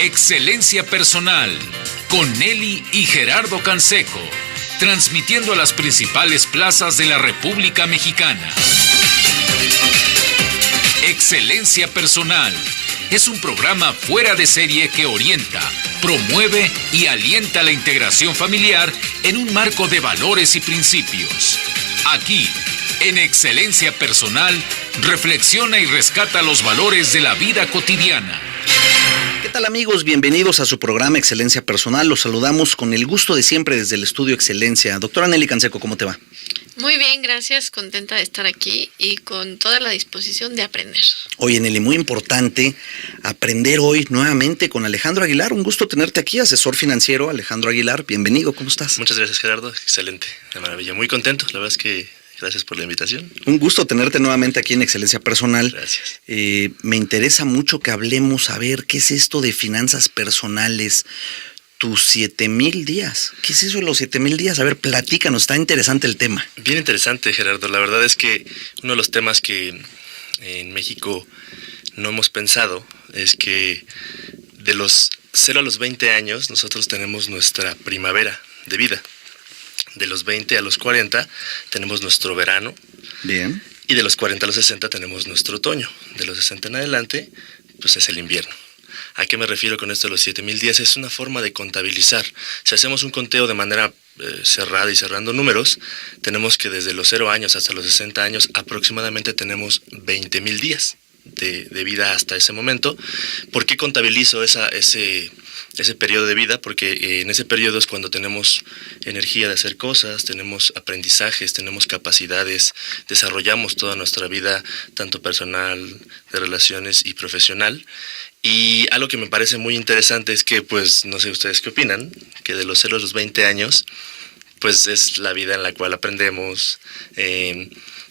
Excelencia Personal, con Nelly y Gerardo Canseco, transmitiendo a las principales plazas de la República Mexicana. Excelencia Personal es un programa fuera de serie que orienta, promueve y alienta la integración familiar en un marco de valores y principios. Aquí, en Excelencia Personal, reflexiona y rescata los valores de la vida cotidiana. ¿Qué tal, amigos? Bienvenidos a su programa Excelencia Personal. Los saludamos con el gusto de siempre desde el estudio Excelencia. Doctora Nelly Canseco, ¿cómo te va? Muy bien, gracias. Contenta de estar aquí y con toda la disposición de aprender. Oye, Nelly, muy importante aprender hoy nuevamente con Alejandro Aguilar. Un gusto tenerte aquí, asesor financiero Alejandro Aguilar. Bienvenido, ¿cómo estás? Muchas gracias, Gerardo. Excelente, de maravilla. Muy contento, la verdad es que gracias por la invitación. Un gusto tenerte nuevamente aquí en Excelencia Personal. Gracias. Me interesa mucho que hablemos, a ver, ¿qué es esto de finanzas personales? Tus 7,000 días. ¿Qué es eso de los 7,000 días? A ver, platícanos, está interesante el tema. Bien interesante, Gerardo. La verdad es que uno de los temas que en México no hemos pensado es que de los 0 a los 20 años nosotros tenemos nuestra primavera de vida. De los 20 a los 40 tenemos nuestro verano. Bien. Y de los 40 a los 60 tenemos nuestro otoño. De los 60 en adelante, pues es el invierno. ¿A qué me refiero con esto de los 7,000 días? Es una forma de contabilizar. Si hacemos un conteo de manera cerrada y cerrando números, tenemos que desde los 0 años hasta los 60 años aproximadamente tenemos 20,000 días de vida hasta ese momento. ¿Por qué contabilizo ese periodo de vida? Porque en ese periodo es cuando tenemos energía de hacer cosas, tenemos aprendizajes, tenemos capacidades, desarrollamos toda nuestra vida, tanto personal, de relaciones y profesional. Y algo que me parece muy interesante es que, pues, no sé ustedes qué opinan, que de los 0 a los 20 años, pues es la vida en la cual aprendemos,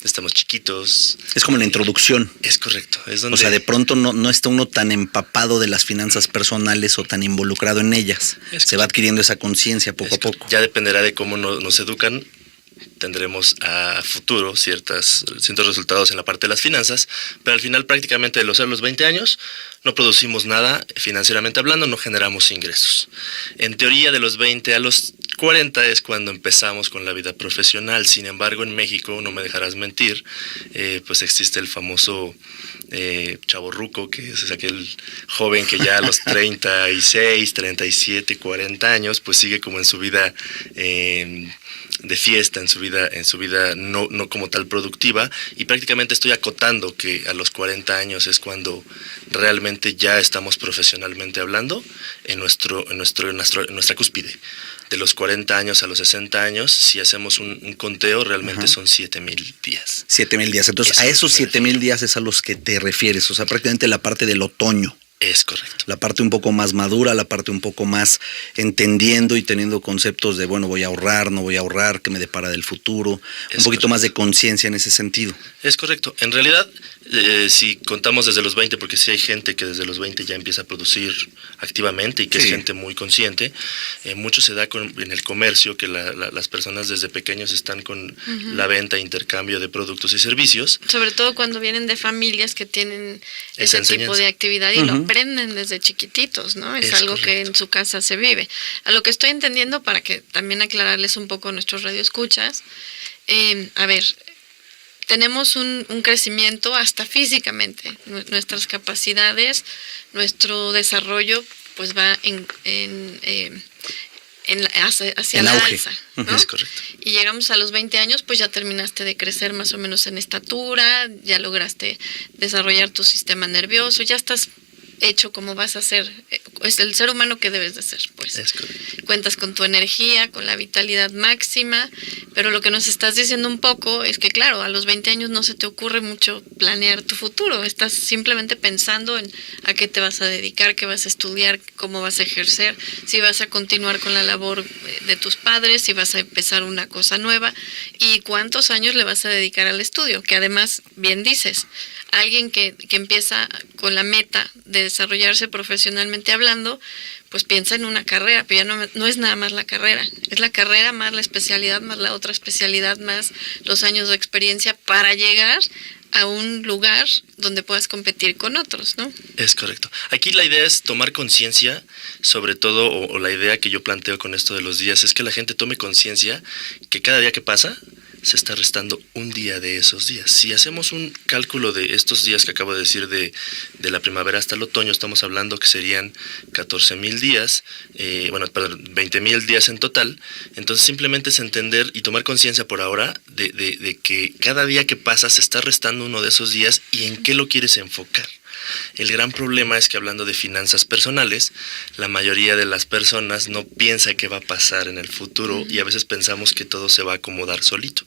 estamos chiquitos. Es como la introducción. Es correcto. Es donde... O sea, de pronto no está uno tan empapado de las finanzas personales o tan involucrado en ellas. Se va adquiriendo esa conciencia poco a poco. Ya dependerá de cómo nos educan. Tendremos a futuro ciertos resultados en la parte de las finanzas, pero al final prácticamente de los 0 a los 20 años no producimos nada financieramente hablando, no generamos ingresos. En teoría de los 20 a los 40 es cuando empezamos con la vida profesional. Sin embargo, en México, no me dejarás mentir, pues existe el famoso chavorruco, que es aquel joven que ya a los 36, 37, 40 años, pues sigue como en su vida de fiesta, en su vida no como tal productiva, y prácticamente estoy acotando que a los 40 años es cuando realmente ya estamos profesionalmente hablando en nuestra cúspide. De los 40 años a los 60 años, si hacemos un conteo, realmente son 7,000 días. 7,000 días. Entonces, a esos 7,000 días es a los que te refieres, o sea, prácticamente la parte del otoño. Es correcto. La parte un poco más madura, la parte un poco más entendiendo y teniendo conceptos de, bueno, voy a ahorrar, no voy a ahorrar, qué me depara del futuro, un poquito más de conciencia en ese sentido. Es correcto. En realidad, si contamos desde los 20, porque sí hay gente que desde los 20 ya empieza a producir activamente y que es gente muy consciente, mucho se da en el comercio, que las personas desde pequeños están con la venta e intercambio de productos y servicios. Sobre todo cuando vienen de familias que tienen ese tipo de actividad y lo aprenden desde chiquititos, ¿no? Es algo que en su casa se vive. A lo que estoy entendiendo, para que también aclararles un poco a nuestros radioescuchas, a ver, tenemos un crecimiento hasta físicamente. Nuestras capacidades, nuestro desarrollo, pues va hacia la alza, ¿no? Es correcto. Y llegamos a los 20 años, pues ya terminaste de crecer más o menos en estatura, ya lograste desarrollar tu sistema nervioso, ya estás hecho como vas a ser, es el ser humano que debes de ser, pues. Es correcto. Cuentas con tu energía, con la vitalidad máxima, pero lo que nos estás diciendo un poco es que, claro, a los 20 años no se te ocurre mucho planear tu futuro, estás simplemente pensando en a qué te vas a dedicar, qué vas a estudiar, cómo vas a ejercer, si vas a continuar con la labor de tus padres, si vas a empezar una cosa nueva y cuántos años le vas a dedicar al estudio, que además, bien dices, Alguien que empieza con la meta de desarrollarse profesionalmente hablando, pues piensa en una carrera, pero ya no es nada más la carrera, es la carrera más la especialidad, más la otra especialidad, más los años de experiencia para llegar a un lugar donde puedas competir con otros, ¿no? Es correcto. Aquí la idea es tomar conciencia, sobre todo, o la idea que yo planteo con esto de los días, es que la gente tome conciencia que cada día que pasa se está restando un día de esos días. Si hacemos un cálculo de estos días que acabo de decir de la primavera hasta el otoño, estamos hablando que serían 14,000 días, 20,000 días en total. Entonces simplemente es entender y tomar conciencia por ahora de que cada día que pasa se está restando uno de esos días y en qué lo quieres enfocar. El gran problema es que hablando de finanzas personales, la mayoría de las personas no piensa qué va a pasar en el futuro y a veces pensamos que todo se va a acomodar solito.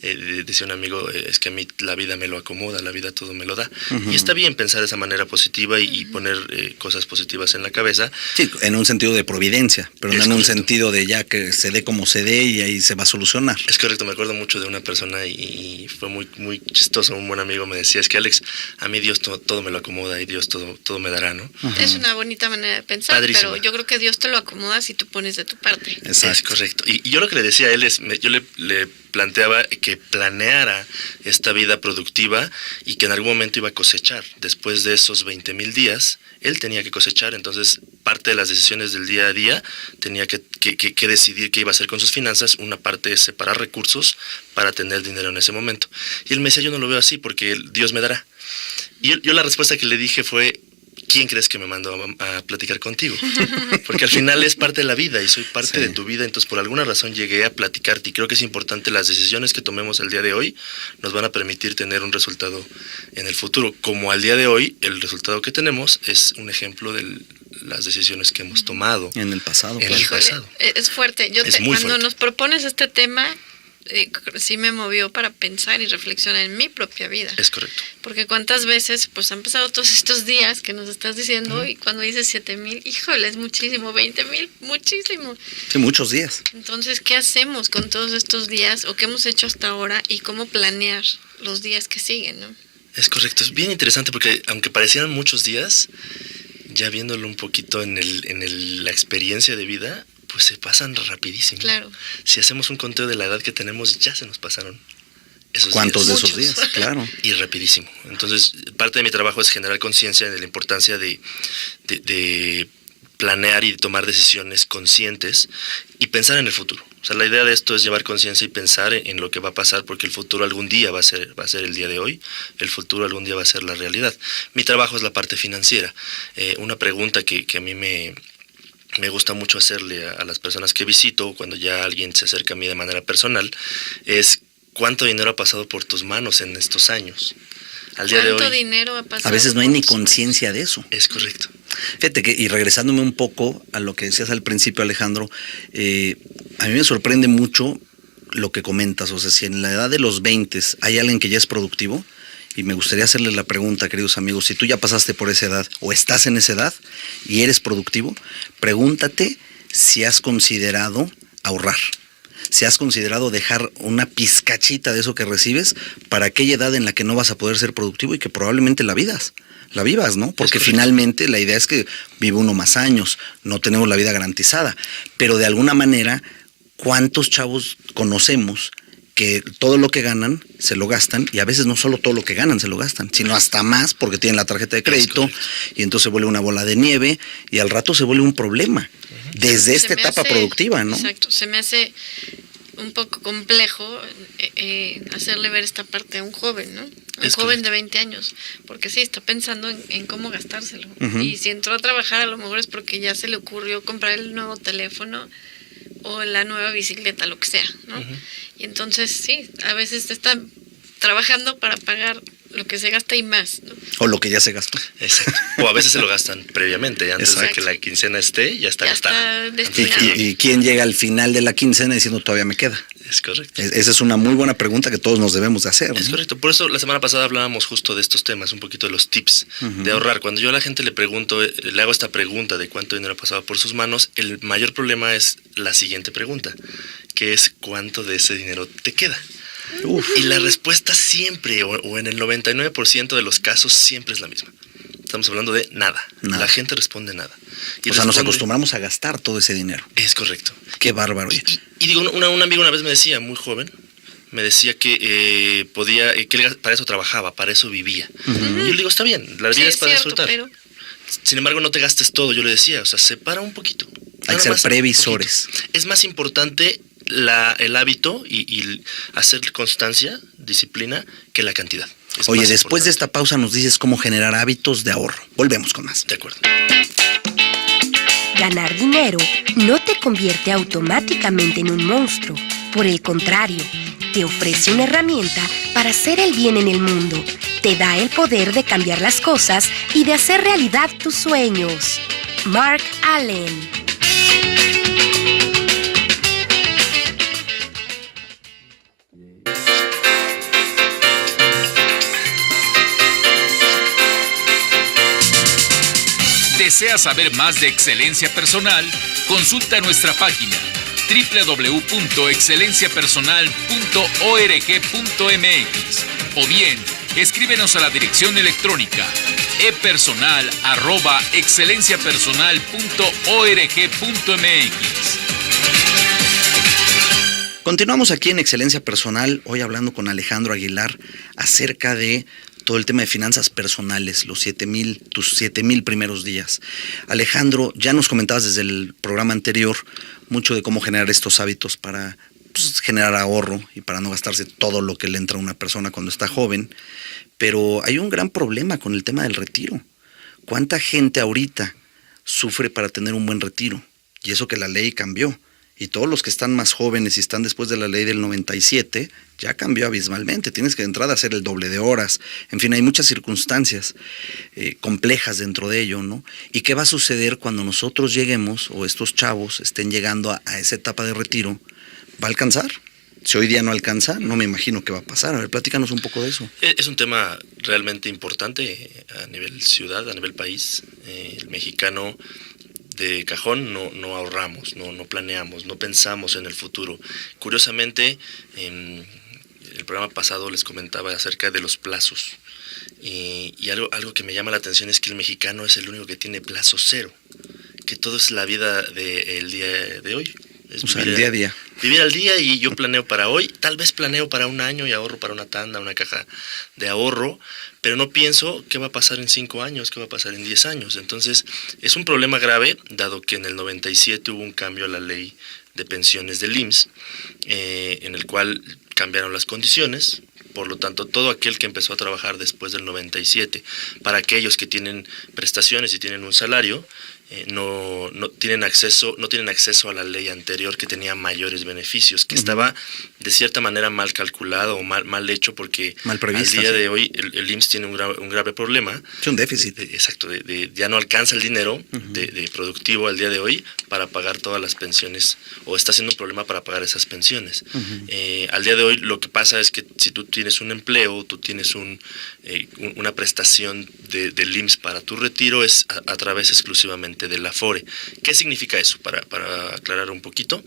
Decía un amigo, es que a mí la vida me lo acomoda, la vida todo me lo da. Y está bien pensar de esa manera positiva y poner cosas positivas en la cabeza. Sí, en un sentido de providencia, pero no en un sentido de ya que se dé como se dé y ahí se va a solucionar. Es correcto, me acuerdo mucho de una persona y fue muy, muy chistoso, un buen amigo me decía, es que Alex, a mí Dios todo me lo acomoda y Dios todo me dará, ¿no? Es una bonita manera de pensar, Padrísima. Pero yo creo que Dios te lo acomoda si tú pones de tu parte. Exacto. Es correcto. Y yo lo que le decía a él es, yo le planteaba que planeara esta vida productiva y que en algún momento iba a cosechar. Después de esos 20,000 días, él tenía que cosechar, entonces parte de las decisiones del día a día tenía que decidir qué iba a hacer con sus finanzas. Una parte es separar recursos para tener dinero en ese momento. Y él me decía, yo no lo veo así porque Dios me dará. Y yo la respuesta que le dije fue, ¿quién crees que me mandó a platicar contigo? Porque al final es parte de la vida y soy parte de tu vida, entonces por alguna razón llegué a platicarte y creo que es importante las decisiones que tomemos el día de hoy nos van a permitir tener un resultado en el futuro. Como al día de hoy, el resultado que tenemos es un ejemplo de las decisiones que hemos tomado. En el pasado. Es fuerte. Cuando nos propones este tema, sí me movió para pensar y reflexionar en mi propia vida. Es correcto. Porque cuántas veces pues han pasado todos estos días que nos estás diciendo y cuando dices 7,000, híjole, es muchísimo, 20,000, muchísimo. Sí, muchos días. Entonces, ¿qué hacemos con todos estos días o qué hemos hecho hasta ahora y cómo planear los días que siguen, ¿no? Es correcto, es bien interesante porque aunque parecieran muchos días, ya viéndolo un poquito en la experiencia de vida, pues se pasan rapidísimo. Claro. Si hacemos un conteo de la edad que tenemos, ya se nos pasaron esos ¿Cuántos días. de esos días? Claro. Y rapidísimo. Entonces, parte de mi trabajo es generar conciencia de la importancia de planear y tomar decisiones conscientes y pensar en el futuro. O sea, la idea de esto es llevar conciencia y pensar en lo que va a pasar, porque el futuro algún día va a ser el día de hoy, el futuro algún día va a ser la realidad. Mi trabajo es la parte financiera. Una pregunta que a mí me gusta mucho hacerle a las personas que visito, cuando ya alguien se acerca a mí de manera personal, es ¿cuánto dinero ha pasado por tus manos en estos años? Al día de hoy, ¿cuánto dinero ha pasado? A veces no hay ni conciencia de eso. Es correcto. Fíjate que, y regresándome un poco a lo que decías al principio, Alejandro, a mí me sorprende mucho lo que comentas. O sea, si en la edad de los 20 hay alguien que ya es productivo, y me gustaría hacerle la pregunta, queridos amigos, si tú ya pasaste por esa edad o estás en esa edad y eres productivo, pregúntate si has considerado ahorrar, si has considerado dejar una pizcachita de eso que recibes para aquella edad en la que no vas a poder ser productivo y que probablemente la vivas, ¿no? Porque finalmente la idea es que vive uno más años, no tenemos la vida garantizada, pero de alguna manera, ¿cuántos chavos conocemos que todo lo que ganan se lo gastan, y a veces no solo todo lo que ganan se lo gastan, sino hasta más porque tienen la tarjeta de crédito y entonces se vuelve una bola de nieve y al rato se vuelve un problema desde esta etapa productiva, ¿no? Exacto, se me hace un poco complejo hacerle ver esta parte a un joven, ¿no? Un joven de 20 años, porque sí, está pensando en cómo gastárselo. Y si entró a trabajar a lo mejor es porque ya se le ocurrió comprar el nuevo teléfono o la nueva bicicleta, lo que sea, ¿no? Y entonces sí, a veces están trabajando para pagar lo que se gasta y más, ¿no? O lo que ya se gastó. Exacto. O a veces se lo gastan previamente, antes de que la quincena esté, ya está gastada. ¿Y quién llega al final de la quincena diciendo todavía me queda? Es correcto. Esa es una muy buena pregunta que todos nos debemos de hacer, ¿no? Es correcto. Por eso la semana pasada hablábamos justo de estos temas, un poquito de los tips de ahorrar. Cuando yo a la gente le pregunto, le hago esta pregunta de cuánto dinero ha pasado por sus manos, el mayor problema es la siguiente pregunta, que es ¿cuánto de ese dinero te queda? Y la respuesta siempre, o en el 99% de los casos, siempre es la misma. Estamos hablando de nada. La gente responde nada. O sea, nos acostumbramos a gastar todo ese dinero. Es correcto. Qué bárbaro. Y digo, un amigo una vez me decía, muy joven, me decía que que para eso trabajaba, para eso vivía. Y yo le digo, está bien, la vida es para disfrutar. Pero... Sin embargo, no te gastes todo, yo le decía, o sea, separa un poquito. Hay que ser previsores. Es más importante el hábito y hacer constancia, disciplina, que la cantidad. Oye, después de esta pausa nos dices cómo generar hábitos de ahorro. Volvemos con más. De acuerdo. Ganar dinero no te convierte automáticamente en un monstruo. Por el contrario, te ofrece una herramienta para hacer el bien en el mundo. Te da el poder de cambiar las cosas y de hacer realidad tus sueños. Mark Allen. ¿Deseas saber más de excelencia personal? Consulta nuestra página www.excelenciapersonal.org.mx o bien escríbenos a la dirección electrónica epersonal@excelenciapersonal.org.mx. Continuamos aquí en Excelencia Personal, hoy hablando con Alejandro Aguilar acerca de todo el tema de finanzas personales, tus 7,000 primeros días. Alejandro, ya nos comentabas desde el programa anterior mucho de cómo generar estos hábitos para generar ahorro y para no gastarse todo lo que le entra a una persona cuando está joven, pero hay un gran problema con el tema del retiro. ¿Cuánta gente ahorita sufre para tener un buen retiro? Y eso que la ley cambió. Y todos los que están más jóvenes y están después de la ley del 97, ya cambió abismalmente. Tienes que de entrada hacer el doble de horas. En fin, hay muchas circunstancias complejas dentro de ello, ¿no? ¿Y qué va a suceder cuando nosotros lleguemos, o estos chavos estén llegando a esa etapa de retiro? ¿Va a alcanzar? Si hoy día no alcanza, no me imagino qué va a pasar. A ver, platícanos un poco de eso. Es un tema realmente importante a nivel ciudad, a nivel país. El mexicano de cajón no ahorramos, no planeamos, no pensamos en el futuro. Curiosamente, en el programa pasado les comentaba acerca de los plazos. Y algo que me llama la atención es que el mexicano es el único que tiene plazo cero, que todo es la vida del día de hoy. O sea, el día a día. Vivir al día, y yo planeo para hoy, tal vez planeo para un año y ahorro para una tanda, una caja de ahorro, pero no pienso qué va a pasar en 5 años, qué va a pasar en 10 años. Entonces, es un problema grave, dado que en el 97 hubo un cambio a la ley de pensiones del IMSS, en el cual cambiaron las condiciones. Por lo tanto, todo aquel que empezó a trabajar después del 97, para aquellos que tienen prestaciones y tienen un salario, no tienen acceso a la ley anterior, que tenía mayores beneficios, que estaba de cierta manera mal calculado o mal hecho, porque al día de hoy el IMSS tiene un grave problema. Es un déficit. Exacto, ya no alcanza el dinero de productivo al día de hoy para pagar todas las pensiones, o está siendo un problema para pagar esas pensiones. Al día de hoy lo que pasa es que si tú tienes un empleo, tú tienes una prestación del IMSS para tu retiro, es a través exclusivamente del Afore. ¿Qué significa eso? Para aclarar un poquito,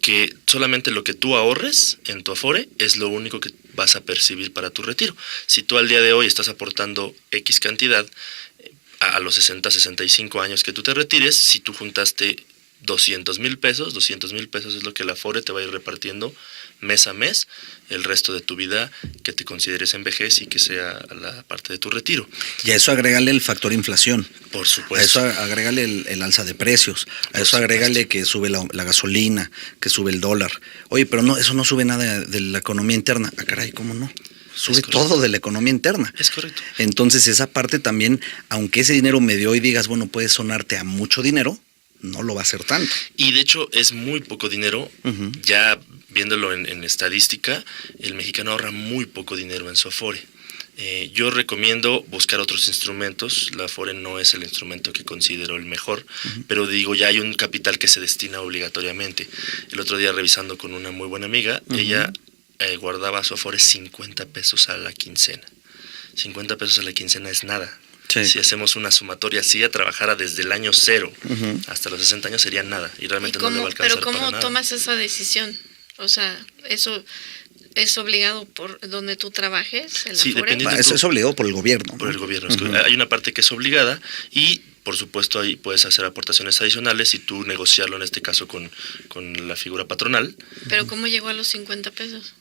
que solamente lo que tú ahorres en tu Afore es lo único que vas a percibir para tu retiro. Si tú al día de hoy estás aportando X cantidad, a los 60, 65 años que tú te retires, si tú juntaste 200,000 pesos, 200,000 pesos es lo que el Afore te va a ir repartiendo mes a mes el resto de tu vida que te consideres en vejez y que sea la parte de tu retiro. Y a eso agrégale el factor inflación. Por supuesto. A eso agrégale el alza de precios. A eso agrégale que sube la gasolina, que sube el dólar. Oye, pero no, eso no sube nada de la economía interna. Ah, caray, ¿cómo no? Sube todo de la economía interna. Es correcto. Entonces esa parte también, aunque ese dinero me dio y digas, bueno, puede sonarte a mucho dinero, no lo va a ser tanto. Y de hecho es muy poco dinero. Ya viéndolo en estadística, el mexicano ahorra muy poco dinero en su Afore. Yo recomiendo buscar otros instrumentos. La Afore no es el instrumento que considero el mejor, pero digo, ya hay un capital que se destina obligatoriamente. El otro día, revisando con una muy buena amiga, ella guardaba su Afore 50 pesos a la quincena. 50 pesos a la quincena es nada. Sí. Si hacemos una sumatoria, si ella trabajara desde el año 0 hasta los 60 años, sería nada. Y realmente no le va a alcanzar. Pero ¿cómo para nada. tomas esa decisión? O sea, eso ¿Es obligado por donde tú trabajes? Sí, dependiendo. Eso es obligado por el gobierno. Por el gobierno. Hay una parte que es obligada y, por supuesto, ahí puedes hacer aportaciones adicionales y tú negociarlo, en este caso, con la figura patronal. ¿Pero cómo llegó a los 50 pesos?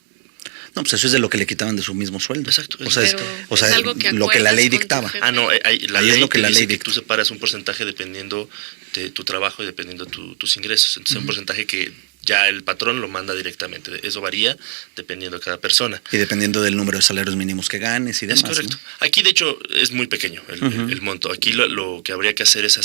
No, pues eso es de lo que le quitaban de su mismo sueldo. Exacto. O sea, es algo que lo que la ley dictaba. La ley es lo que la ley dice que tú separas un porcentaje dependiendo de tu trabajo y dependiendo tus ingresos. Entonces, un porcentaje que ya el patrón lo manda directamente. Eso varía dependiendo de cada persona. Y dependiendo del número de salarios mínimos que ganes y demás. Es correcto. ¿no? Aquí, de hecho, es muy pequeño el monto. Aquí lo que habría que hacer es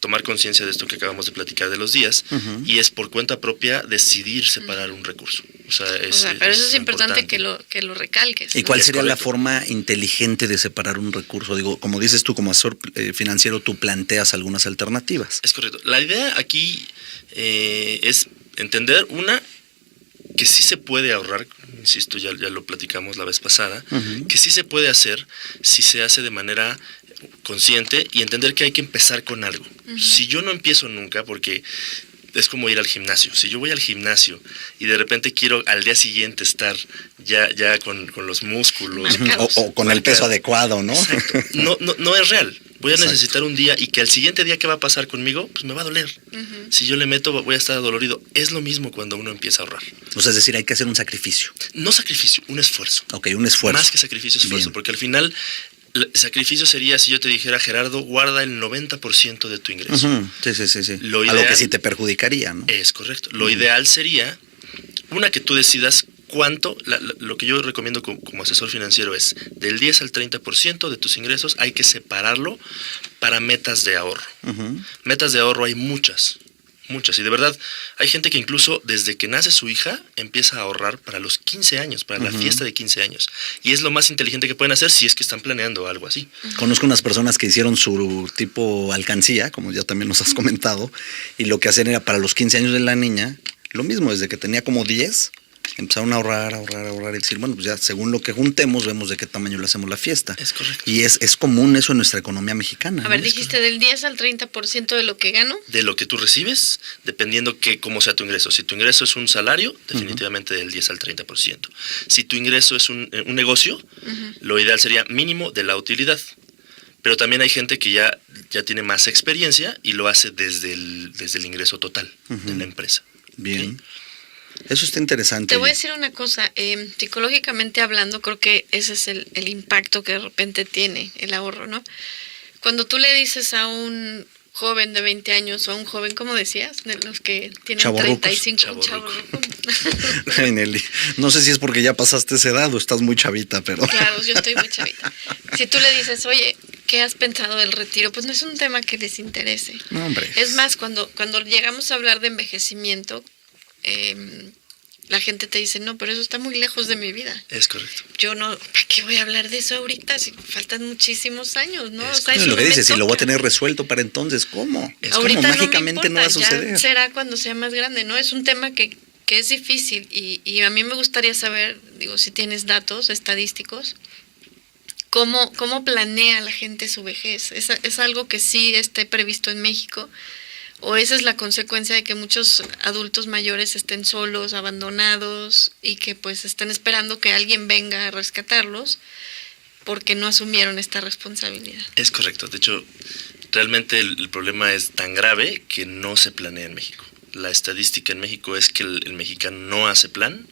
tomar conciencia de esto que acabamos de platicar de los días, y es por cuenta propia decidir separar un recurso. Pero eso es importante que lo recalques. ¿Y cuál sería la forma inteligente de separar un recurso? Digo, como dices tú, como asesor financiero, tú planteas algunas alternativas. Es correcto. La idea aquí es entender, que sí se puede ahorrar, insisto, ya lo platicamos la vez pasada, que sí se puede hacer si se hace de manera consciente y entender que hay que empezar con algo. Si yo no empiezo nunca, porque es como ir al gimnasio. Si yo voy al gimnasio y de repente quiero al día siguiente estar ya con los músculos o con el peso adecuado, ¿no? No es real. Voy a necesitar un día y que al siguiente día que va a pasar conmigo, pues me va a doler. Si yo le meto, voy a estar adolorido. Es lo mismo cuando uno empieza a ahorrar. O sea, es decir, hay que hacer un sacrificio. No sacrificio, un esfuerzo. Ok, un esfuerzo. Más que sacrificio, esfuerzo. Bien. Porque al final, el sacrificio sería si yo te dijera, Gerardo, guarda el 90% de tu ingreso. Sí. Lo ideal, a lo que sí te perjudicaría, ¿no? Es correcto. Lo ideal sería, que tú decidas cuánto, lo que yo recomiendo como asesor financiero es del 10 al 30% de tus ingresos hay que separarlo para metas de ahorro. Metas de ahorro hay muchas, y de verdad hay gente que incluso desde que nace su hija empieza a ahorrar para los 15 años, para la fiesta de 15 años. Y es lo más inteligente que pueden hacer si es que están planeando algo así. Conozco unas personas que hicieron su tipo alcancía, como ya también nos has comentado, y lo que hacían era para los 15 años de la niña, lo mismo, desde que tenía como 10, empezaron a ahorrar y decir, bueno, pues ya según lo que juntemos vemos de qué tamaño le hacemos la fiesta. Es correcto. Y es común eso en nuestra economía mexicana. A ver, dijiste del 10 al 30% de lo que gano. De lo que tú recibes, dependiendo cómo sea tu ingreso. Si tu ingreso es un salario, definitivamente del 10 al 30%. Si tu ingreso es un negocio, lo ideal sería mínimo de la utilidad. Pero también hay gente que ya tiene más experiencia y lo hace desde el ingreso total de la empresa. Bien. ¿Sí? Eso está interesante. Te voy a decir una cosa, psicológicamente hablando, creo que ese es el impacto que de repente tiene el ahorro, ¿no? Cuando tú le dices a un joven de 20 años o a un joven, ¿cómo decías? De los que tienen chavorrucos. 35, chavorruco. Ay, Nelly, no sé si es porque ya pasaste esa edad o estás muy chavita, pero... Claro, yo estoy muy chavita. Si tú le dices, oye, ¿qué has pensado del retiro? Pues no es un tema que les interese. No, hombre. Es más, cuando llegamos a hablar de envejecimiento, la gente te dice, no, pero eso está muy lejos de mi vida. Es correcto. Yo no, ¿para qué voy a hablar de eso ahorita? Si faltan muchísimos años, ¿no? Es lo que dices, si lo voy a tener resuelto para entonces, ¿cómo? Ahorita mágicamente no va a suceder. Ya será cuando sea más grande, ¿no? Es un tema que es difícil y a mí me gustaría saber, digo, si tienes datos estadísticos, ¿cómo planea la gente su vejez? ¿Es algo que sí esté previsto en México? ¿O esa es la consecuencia de que muchos adultos mayores estén solos, abandonados y que pues estén esperando que alguien venga a rescatarlos porque no asumieron esta responsabilidad? Es correcto. De hecho, realmente el problema es tan grave que no se planea en México. La estadística en México es que el mexicano no hace plan.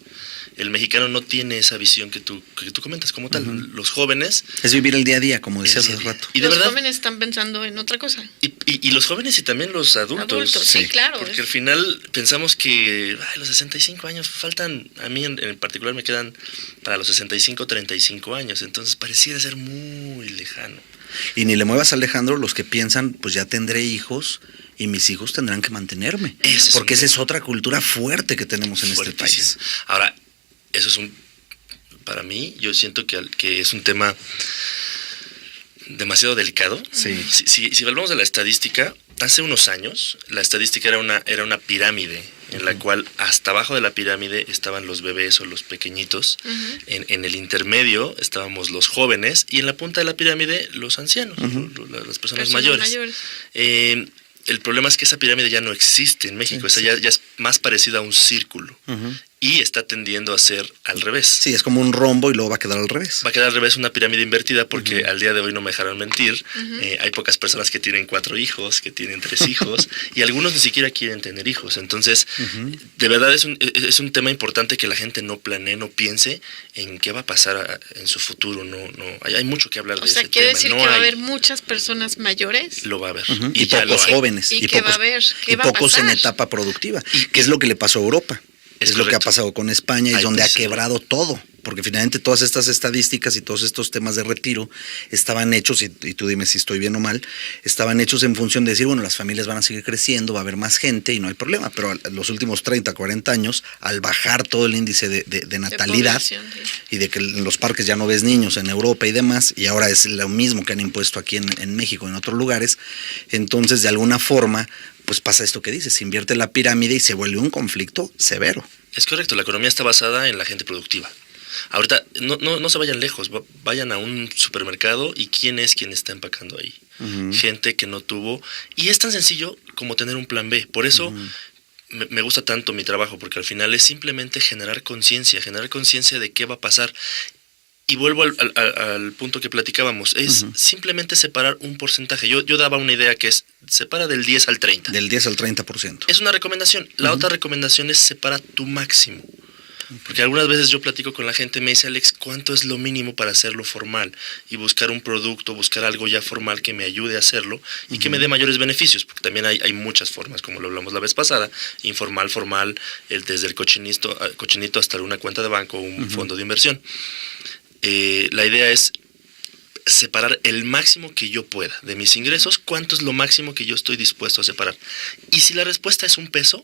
El mexicano no tiene esa visión que tú comentas como tal. Los jóvenes... Es vivir el día a día, como decías hace rato. Y los jóvenes están pensando en otra cosa. Y los jóvenes y también los adultos. Sí, claro. Porque al final pensamos que los 65 años faltan, a mí en particular me quedan para los 65, 35 años. Entonces pareciera ser muy lejano. Y ni le muevas a Alejandro los que piensan, pues ya tendré hijos y mis hijos tendrán que mantenerme. Porque esa es otra cultura fuerte que tenemos en este país. Ahora, eso es para mí, yo siento que es un tema demasiado delicado. Sí. Si hablamos de la estadística, hace unos años la estadística era una pirámide en la cual hasta abajo de la pirámide estaban los bebés o los pequeñitos, en el intermedio estábamos los jóvenes y en la punta de la pirámide los ancianos, las personas mayores. El problema es que esa pirámide ya no existe en México, ya es más parecida a un círculo. y está tendiendo a ser al revés. Sí, es como un rombo y luego va a quedar al revés. Va a quedar al revés, una pirámide invertida, porque al día de hoy no me dejarán mentir, hay pocas personas que tienen 4 hijos, que tienen 3 hijos, y algunos ni siquiera quieren tener hijos. Entonces, de verdad es un tema importante que la gente no planee, no piense en qué va a pasar en su futuro. Hay mucho que hablar de ese tema. O sea, ¿quiere decir que va a haber muchas personas mayores? Lo va a haber. Y pocos jóvenes. ¿Y qué va a haber? ¿Qué va a pocos pasar? en etapa productiva. ¿Qué es lo que le pasó a Europa? Es lo que ha pasado con España, es donde ha quebrado todo, porque finalmente todas estas estadísticas y todos estos temas de retiro estaban hechos, y tú dime si estoy bien o mal, estaban hechos en función de decir, bueno, las familias van a seguir creciendo, va a haber más gente y no hay problema, pero los últimos 30, 40 años, al bajar todo el índice de natalidad y de que en los parques ya no ves niños en Europa y demás, y ahora es lo mismo que han impuesto aquí en México y en otros lugares, entonces de alguna forma pues pasa esto que dices, se invierte la pirámide y se vuelve un conflicto severo. Es correcto, la economía está basada en la gente productiva. Ahorita no se vayan lejos, vayan a un supermercado y ¿quién está empacando ahí? Gente que no tuvo, y es tan sencillo como tener un plan B. Por eso me gusta tanto mi trabajo, porque al final es simplemente generar conciencia de qué va a pasar. Y vuelvo al punto que platicábamos, es simplemente separar un porcentaje. Yo daba una idea que es, separa del 10 al 30. Del 10 al 30%. Es una recomendación. La otra recomendación es separa tu máximo. Porque algunas veces yo platico con la gente, me dice, Alex, ¿cuánto es lo mínimo para hacerlo formal? Y buscar un producto, buscar algo ya formal que me ayude a hacerlo y que me dé mayores beneficios. Porque también hay muchas formas, como lo hablamos la vez pasada, informal, formal, desde el cochinito hasta una cuenta de banco o un fondo de inversión. La idea es separar el máximo que yo pueda de mis ingresos. ¿Cuánto es lo máximo que yo estoy dispuesto a separar? Y si la respuesta es $1,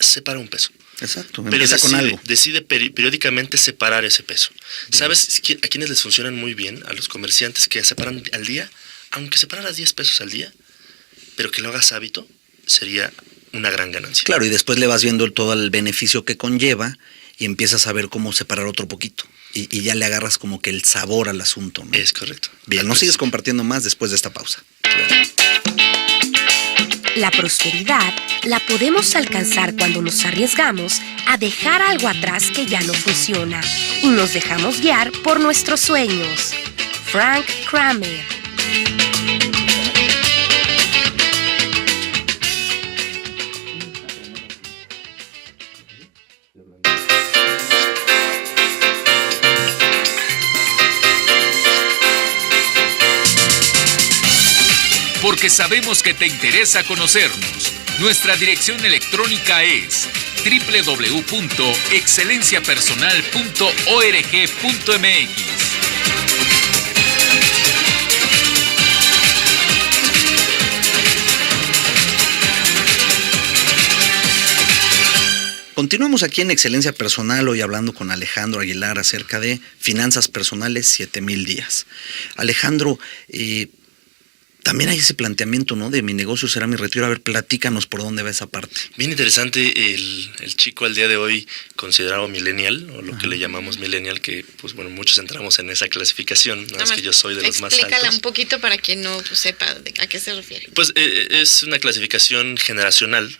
separa $1. Exacto, pero empieza con algo. Decide periódicamente separar ese peso. ¿Sabes a quiénes les funcionan muy bien? A los comerciantes que separan al día. Aunque separaras $10 al día, pero que lo hagas hábito, sería una gran ganancia. Claro, y después le vas viendo todo el beneficio que conlleva y empiezas a ver cómo separar otro poquito. Y ya le agarras como que el sabor al asunto, ¿no? Es correcto. Bien, ¿nos sigues compartiendo más después de esta pausa? Claro. La prosperidad la podemos alcanzar cuando nos arriesgamos a dejar algo atrás que ya no funciona y nos dejamos guiar por nuestros sueños. Frank Kramer. Porque sabemos que te interesa conocernos. Nuestra dirección electrónica es www.excelenciapersonal.org.mx. Continuamos aquí en Excelencia Personal, hoy hablando con Alejandro Aguilar acerca de finanzas personales 7,000 días. Alejandro, también hay ese planteamiento, ¿no? De mi negocio será mi retiro. A ver, platícanos por dónde va esa parte. Bien interesante, el chico al día de hoy considerado millennial, o lo que le llamamos millennial, que pues bueno, muchos entramos en esa clasificación, no es que yo soy de los más altos. Explícala un poquito para quien no sepa a qué se refiere. Pues es una clasificación generacional,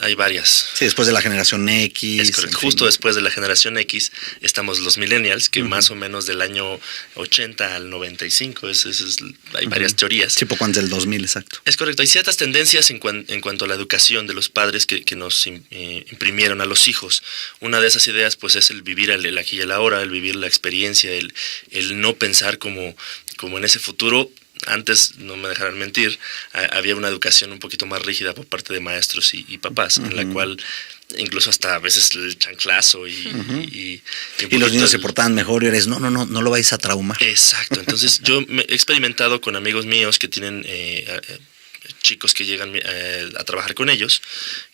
hay varias. Sí, después de la generación X. Es correcto, justo después de la generación X estamos los millennials, que más o menos del año 80 al 95, hay varias teorías. Tipo cuando del 2000, exacto. Es correcto, hay ciertas tendencias en cuanto a la educación de los padres que nos imprimieron a los hijos. Una de esas ideas pues es el vivir el aquí y el ahora, el vivir la experiencia, el no pensar como en ese futuro. Antes, no me dejarán mentir, había una educación un poquito más rígida por parte de maestros y papás, en la cual incluso hasta a veces el chanclazo y los niños se portaban mejor y eres, no lo vais a traumar. Exacto, entonces yo he experimentado con amigos míos que tienen chicos que llegan a trabajar con ellos,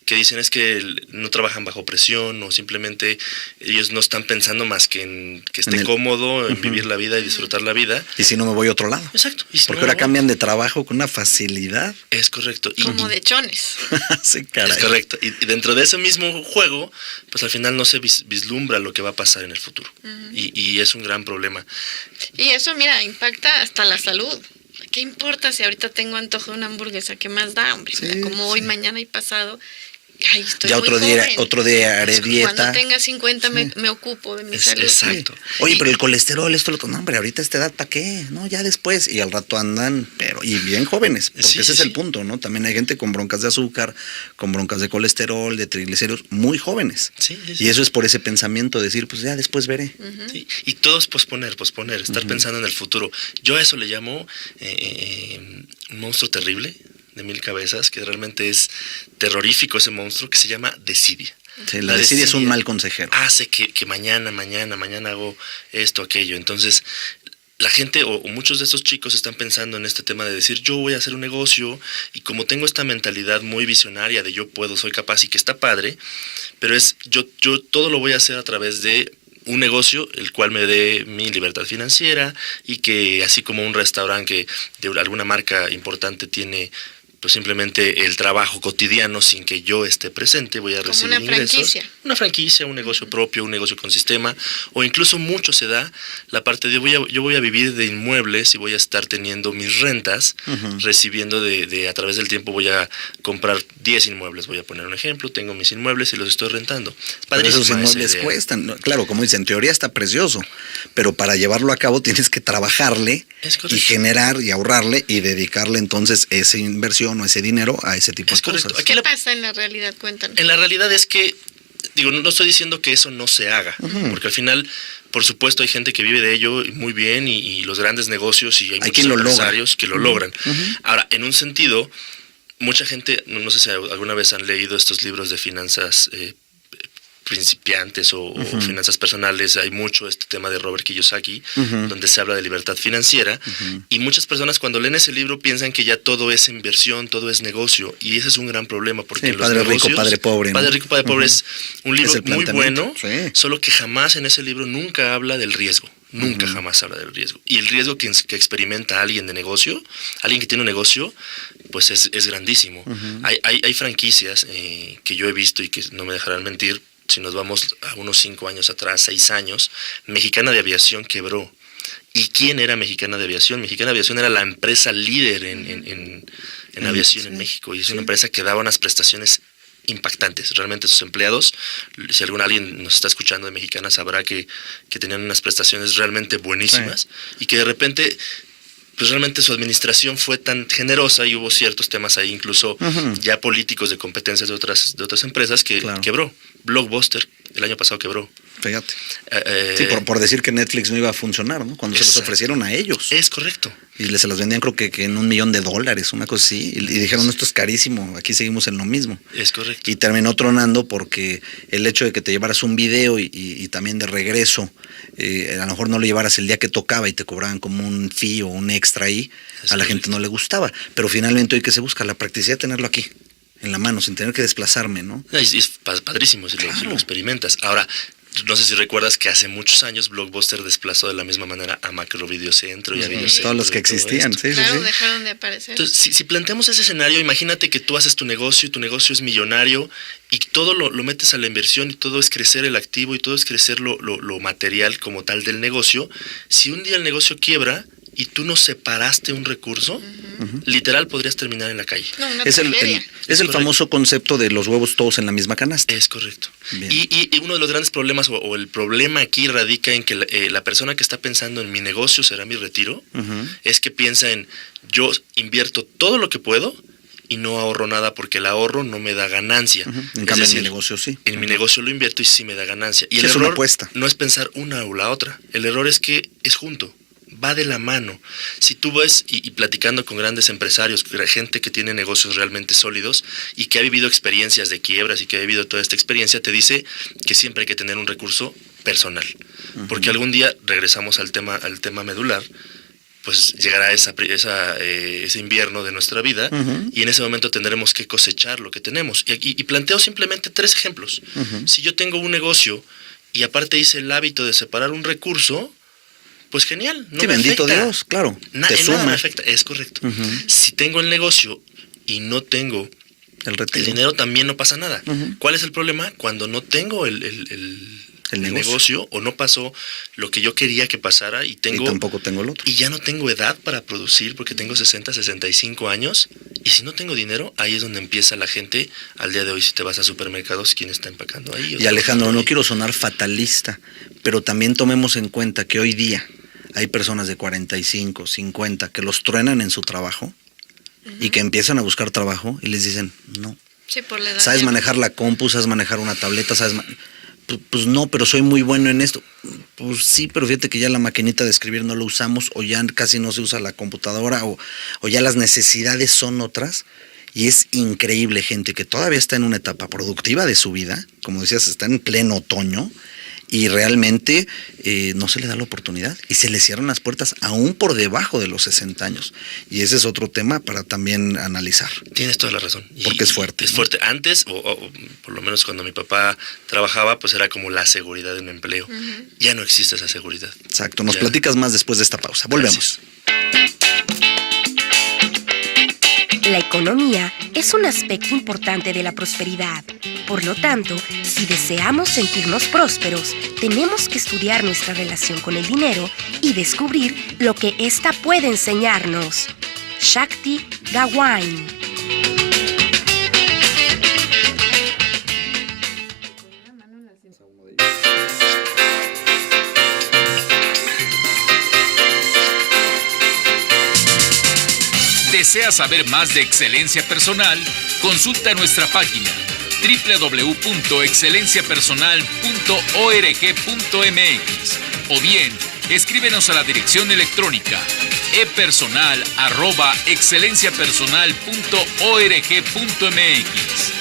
que dicen es que no trabajan bajo presión o simplemente ellos no están pensando más que en que esté cómodo, en vivir la vida y disfrutar la vida. Y si no me voy a otro lado. Exacto. Porque ahora cambian de trabajo con una facilidad. Es correcto. Como de chones. Sí, caray. Es correcto. Y dentro de ese mismo juego, pues al final no se vislumbra lo que va a pasar en el futuro. Y es un gran problema. Y eso, mira, impacta hasta la salud. ¿Qué importa si ahorita tengo antojo de una hamburguesa? ¿Qué más da, hombre? Sí, como hoy, mañana y pasado. Ay, estoy ya muy otro día haré dieta. Cuando tenga 50 me ocupo de mi salud. Exacto. Oye, pero el colesterol, esto, lo otro, no, hombre, ahorita a esta edad, ¿para qué? No, ya después. Y al rato andan, y bien jóvenes, porque ese es el punto, ¿no? También hay gente con broncas de azúcar, con broncas de colesterol, de triglicéridos, muy jóvenes. Sí. Y eso es por ese pensamiento de decir, pues ya después veré. Sí. Y todo es posponer, estar pensando en el futuro. Yo a eso le llamo un monstruo terrible de 1000 cabezas, que realmente es terrorífico ese monstruo, que se llama desidia. Sí, la desidia es un mal consejero. Hace que mañana hago esto, aquello. Entonces, la gente o muchos de estos chicos están pensando en este tema de decir, yo voy a hacer un negocio, y como tengo esta mentalidad muy visionaria de yo puedo, soy capaz, y que está padre, pero es yo todo lo voy a hacer a través de un negocio el cual me dé mi libertad financiera, y que así como un restaurante que de alguna marca importante tiene pues simplemente el trabajo cotidiano sin que yo esté presente, voy a recibir ingresos. Una franquicia, un negocio propio, un negocio con sistema, o incluso mucho se da la parte de yo voy a vivir de inmuebles y voy a estar teniendo mis rentas, recibiendo de a través del tiempo, voy a comprar 10 inmuebles, voy a poner un ejemplo, tengo mis inmuebles y los estoy rentando. Pero esos inmuebles cuestan, claro, como dice, en teoría está precioso, pero para llevarlo a cabo tienes que trabajarle y generar y ahorrarle y dedicarle entonces esa inversión o ese dinero a ese tipo de cosas. ¿Qué pasa en la realidad? Cuéntanos. En la realidad es que, no estoy diciendo que eso no se haga, porque al final, por supuesto, hay gente que vive de ello muy bien, y los grandes negocios, y hay muchos empresarios que lo logran. Ahora, en un sentido, mucha gente, no sé si alguna vez han leído estos libros de finanzas principiantes o finanzas personales. Hay mucho este tema de Robert Kiyosaki, donde se habla de libertad financiera, y muchas personas cuando leen ese libro piensan que ya todo es inversión, todo es negocio, y ese es un gran problema, porque los Padre negocios, Rico, Padre Pobre, ¿no? Padre Rico, Padre Pobre es un libro muy bueno, solo que jamás en ese libro nunca habla del riesgo. Nunca jamás habla del riesgo. Y el riesgo que experimenta alguien de negocio, alguien que tiene un negocio, pues es grandísimo. Hay franquicias que yo he visto y que no me dejarán mentir. Si nos vamos a unos 5 años atrás, 6 años, Mexicana de Aviación quebró. ¿Y quién era Mexicana de Aviación? Mexicana de Aviación era la empresa líder en aviación en México, y es una empresa que daba unas prestaciones impactantes. Realmente sus empleados, si alguien nos está escuchando de Mexicana, sabrá que tenían unas prestaciones realmente buenísimas, y que de repente pues realmente su administración fue tan generosa, y hubo ciertos temas ahí, incluso ya políticos de competencias de otras empresas, que quebró. Blockbuster el año pasado quebró. Fíjate. Sí, por decir que Netflix no iba a funcionar, ¿no? Cuando se los ofrecieron a ellos. Es correcto. Y se los vendían creo que en $1,000,000, una cosa así. Y dijeron, esto es carísimo, aquí seguimos en lo mismo. Es correcto. Y terminó tronando porque el hecho de que te llevaras un video y también de regreso, a lo mejor no lo llevaras el día que tocaba y te cobraban como un fee o un extra ahí, a la gente no le gustaba. Pero finalmente hoy que se busca la practicidad de tenerlo aquí, en la mano, sin tener que desplazarme, ¿no? Es padrísimo si lo experimentas. Ahora, no sé si recuerdas que hace muchos años Blockbuster desplazó de la misma manera a Macro Videocentro y a Videocentro. Todos los que existían, Claro, dejaron de aparecer. Entonces, si planteamos ese escenario, imagínate que tú haces tu negocio y tu negocio es millonario, y todo lo metes a la inversión, y todo es crecer el activo, y todo es crecer lo material como tal del negocio. Si un día el negocio quiebra y tú no separaste un recurso, literal podrías terminar en la calle. No, es el famoso concepto de los huevos todos en la misma canasta. Es correcto. Y uno de los grandes problemas, o el problema aquí radica en que la persona que está pensando en mi negocio será mi retiro, es que piensa en yo invierto todo lo que puedo y no ahorro nada porque el ahorro no me da ganancia. En cambio, en mi negocio sí. En mi negocio lo invierto y sí me da ganancia. Y el error es una apuesta. No es pensar una o la otra. El error es que es junto. Va de la mano. Si tú ves y platicando con grandes empresarios, gente que tiene negocios realmente sólidos y que ha vivido experiencias de quiebras y que ha vivido toda esta experiencia, te dice que siempre hay que tener un recurso personal. Porque algún día, regresamos al tema medular, pues llegará ese invierno de nuestra vida, y en ese momento tendremos que cosechar lo que tenemos. Y planteo simplemente 3 ejemplos. Si yo tengo un negocio y aparte hice el hábito de separar un recurso, pues genial, no me bendito afecta. Dios, claro. Te suma. Nada me afecta, es correcto. Si tengo el negocio y no tengo el dinero, también no pasa nada. ¿Cuál es el problema? Cuando no tengo el el negocio, o no pasó lo que yo quería que pasara y tampoco tengo el otro. Y ya no tengo edad para producir porque tengo 60, 65 años y si no tengo dinero, ahí es donde empieza la gente. Al día de hoy, si te vas a supermercados, ¿quién está empacando ahí? Y Alejandro, no quiero sonar fatalista, pero también tomemos en cuenta que hoy día hay personas de 45, 50 que los truenan en su trabajo y que empiezan a buscar trabajo y les dicen, no. Sí, por la edad. ¿Sabes manejar la compu? ¿Sabes manejar una tableta? Pues no, pero soy muy bueno en esto. Pues sí, pero fíjate que ya la maquinita de escribir no lo usamos, o ya casi no se usa la computadora, o ya las necesidades son otras. Y es increíble, gente que todavía está en una etapa productiva de su vida, como decías, está en pleno otoño, y realmente no se le da la oportunidad y se le cierran las puertas aún por debajo de los 60 años. Y ese es otro tema para también analizar. Tienes toda la razón. Porque es fuerte. Es fuerte. Antes, o por lo menos cuando mi papá trabajaba, pues era como la seguridad de un empleo. Ya no existe esa seguridad. Exacto. Nos platicas más después de esta pausa. Volvemos. Gracias. La economía es un aspecto importante de la prosperidad. Por lo tanto, si deseamos sentirnos prósperos, tenemos que estudiar nuestra relación con el dinero y descubrir lo que ésta puede enseñarnos. Shakti Gawain. ¿Deseas saber más de excelencia personal? Consulta nuestra página www.excelenciapersonal.org.mx o bien escríbenos a la dirección electrónica epersonal@excelenciapersonal.org.mx.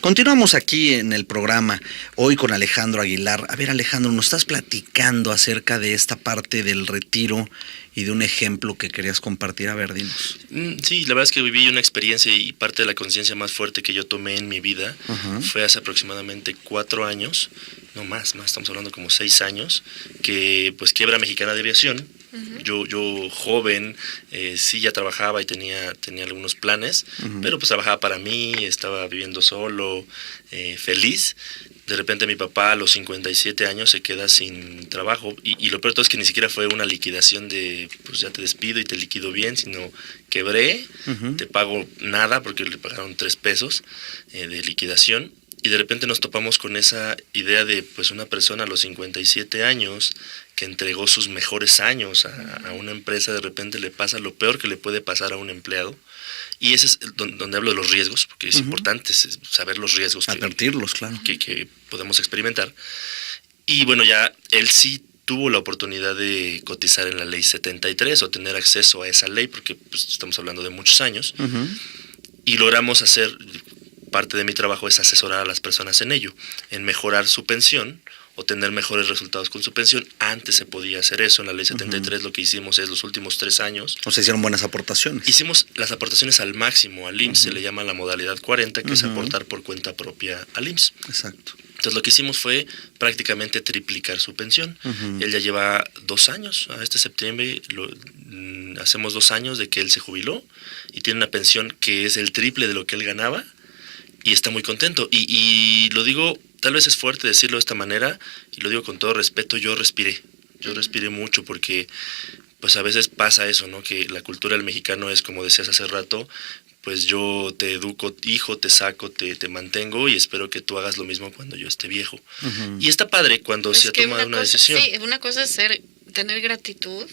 Continuamos aquí en el programa, hoy con Alejandro Aguilar. A ver, Alejandro, nos estás platicando acerca de esta parte del retiro y de un ejemplo que querías compartir. A ver, dinos. Sí, la verdad es que viví una experiencia y parte de la conciencia más fuerte que yo tomé en mi vida fue hace aproximadamente 4 años, no más, estamos hablando como 6 años, que pues Quiebra Mexicana de Aviación. Yo joven, sí ya trabajaba y tenía algunos planes, pero pues trabajaba para mí, estaba viviendo solo, feliz. De repente mi papá a los 57 años se queda sin trabajo y lo peor de todo es que ni siquiera fue una liquidación de pues ya te despido y te liquido bien, sino quebré, te pago nada porque le pagaron 3 pesos de liquidación. Y de repente nos topamos con esa idea de pues una persona a los 57 años que entregó sus mejores años a una empresa, de repente le pasa lo peor que le puede pasar a un empleado. Y ese es donde hablo de los riesgos, porque es importante saber los riesgos. Advertirlos, claro. Que podemos experimentar. Y bueno, ya él sí tuvo la oportunidad de cotizar en la ley 73 o tener acceso a esa ley, porque pues, estamos hablando de muchos años. Y logramos hacer... Parte de mi trabajo es asesorar a las personas en ello, en mejorar su pensión o tener mejores resultados con su pensión. Antes se podía hacer eso, en la ley 73 lo que hicimos es los últimos 3 años. O sea, hicieron buenas aportaciones. Hicimos las aportaciones al máximo, al IMSS, se le llama la modalidad 40, que es aportar por cuenta propia al IMSS. Exacto. Entonces lo que hicimos fue prácticamente triplicar su pensión. Él ya lleva 2 años, a este septiembre hacemos 2 años de que él se jubiló y tiene una pensión que es el triple de lo que él ganaba. Y está muy contento. Y lo digo, tal vez es fuerte decirlo de esta manera, y lo digo con todo respeto, yo respiré mucho porque pues a veces pasa eso, ¿no? Que la cultura del mexicano es, como decías hace rato, pues yo te educo, hijo, te saco, te mantengo y espero que tú hagas lo mismo cuando yo esté viejo. Y está padre cuando se ha tomado una decisión. Sí, una cosa es tener gratitud.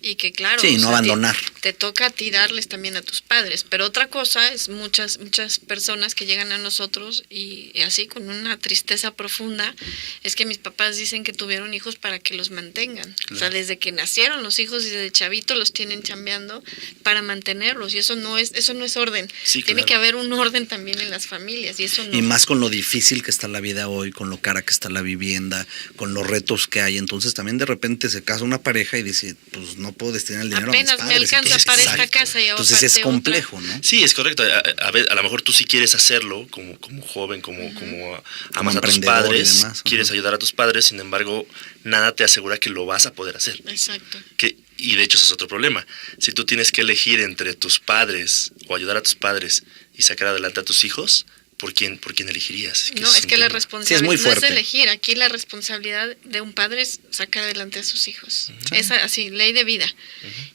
Y que claro, sí, no abandonar. Te toca a ti darles también a tus padres, pero otra cosa es muchas personas que llegan a nosotros y así con una tristeza profunda, es que mis papás dicen que tuvieron hijos para que los mantengan. Claro. O sea, desde que nacieron los hijos y desde chavito los tienen chambeando para mantenerlos y eso no es orden. Sí, Tiene que haber un orden también en las familias y eso no. Y más con lo difícil que está la vida hoy, con lo cara que está la vivienda, con los retos que hay, entonces también de repente se casa una pareja y dice, pues no puedo destinar el dinero apenas a mis padres. Me alcanza para esta casa y ahora entonces es complejo, otra. ¿no? Sí, es correcto. A lo mejor tú sí quieres hacerlo como joven, como amas a tus padres, quieres ayudar a tus padres, sin embargo, nada te asegura que lo vas a poder hacer. Exacto. Y de hecho ese es otro problema. Si tú tienes que elegir entre tus padres o ayudar a tus padres y sacar adelante a tus hijos, ¿por quién elegirías? No, es que la responsabilidad muy no es de elegir. Aquí la responsabilidad de un padre es sacar adelante a sus hijos. Es así, ley de vida.